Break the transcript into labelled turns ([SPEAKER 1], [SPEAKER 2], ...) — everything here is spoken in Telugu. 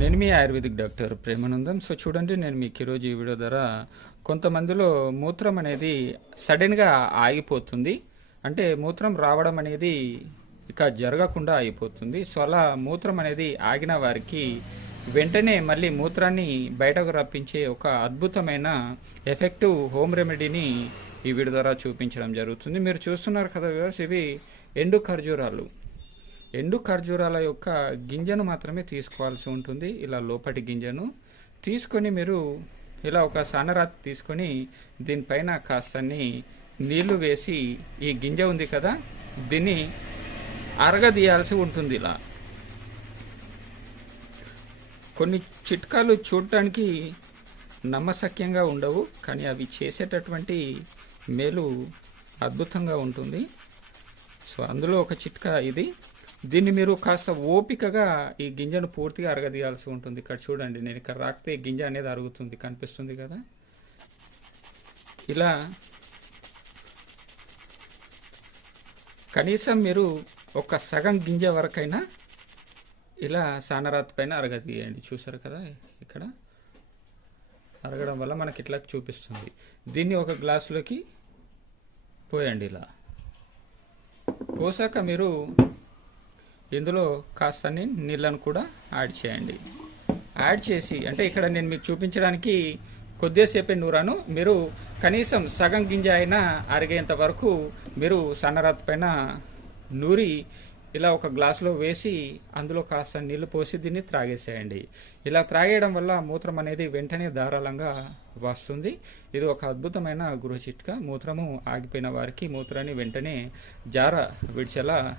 [SPEAKER 1] నేను మీ ఆయుర్వేదిక్ డాక్టర్ ప్రేమానందం. సో చూడండి నేను మీకు ఈరోజు ఈ వీడియో ద్వారా కొంతమందిలో మూత్రం అనేది సడన్గా ఆగిపోతుంది. అంటే మూత్రం రావడం అనేది ఇక జరగకుండా అయిపోతుంది. సో అలా మూత్రం అనేది ఆగిన వారికి వెంటనే మళ్ళీ మూత్రాన్ని బయటకు రప్పించే ఒక అద్భుతమైన ఎఫెక్టివ్ హోమ్ రెమెడీని ఈ వీడియో ద్వారా చూపించడం జరుగుతుంది. మీరు చూస్తున్నారు కదా వ్యూవర్స్ ఇవి ఎండు ఖర్జూరాలు. ఎండు ఖర్జూరాల యొక్క గింజను మాత్రమే తీసుకోవాల్సి ఉంటుంది. ఇలా లోపటి గింజను తీసుకొని మీరు ఇలా ఒక సన్నరాతి తీసుకొని దీనిపైన కాస్తని నీళ్ళు వేసి ఈ గింజ ఉంది కదా దీన్ని అరగదీయాల్సి ఉంటుంది ఇలా. కొన్ని చిట్కాలు చూడటానికి నమ్మశక్యంగా ఉండవు కానీ అవి చేసేటటువంటి మేలు అద్భుతంగా ఉంటుంది. సో అందులో ఒక చిట్కా ఇది. దీన్ని మీరు కాస్త ఓపికగా ఈ గింజను పూర్తిగా అరగదీయాల్సి ఉంటుంది. ఇక్కడ చూడండి నేను ఇక్కడ రాకితే ఈ గింజ అనేది అరుగుతుంది కనిపిస్తుంది కదా? ఇలా కనీసం మీరు ఒక సగం గింజ వరకైనా ఇలా సానరాత్ పైన అరగదీయండి. చూసారు కదా ఇక్కడ? అరగడం వల్ల మనకి ఇట్లా చూపిస్తుంది. దీన్ని ఒక గ్లాసులోకి పోయండి ఇలా. పోసాక మీరు ఇందులో కాస్తని నీళ్ళను కూడా యాడ్ చేయండి. యాడ్ చేసి అంటే ఇక్కడ నేను మీకు చూపించడానికి కొద్దిసేపే నూరాను. మీరు కనీసం సగం గింజ అయినా అరిగేంత వరకు మీరు సన్నరాత పైన నూరి ఇలా ఒక గ్లాసులో వేసి అందులో కాస్త నీళ్ళు పోసి దీన్ని త్రాగేసేయండి. ఇలా త్రాగేయడం వల్ల మూత్రం అనేది వెంటనే ధారాళంగా వస్తుంది. ఇది ఒక అద్భుతమైన గృహ చిట్కా. మూత్రము ఆగిపోయిన వారికి మూత్రాన్ని వెంటనే జార విడిచేలా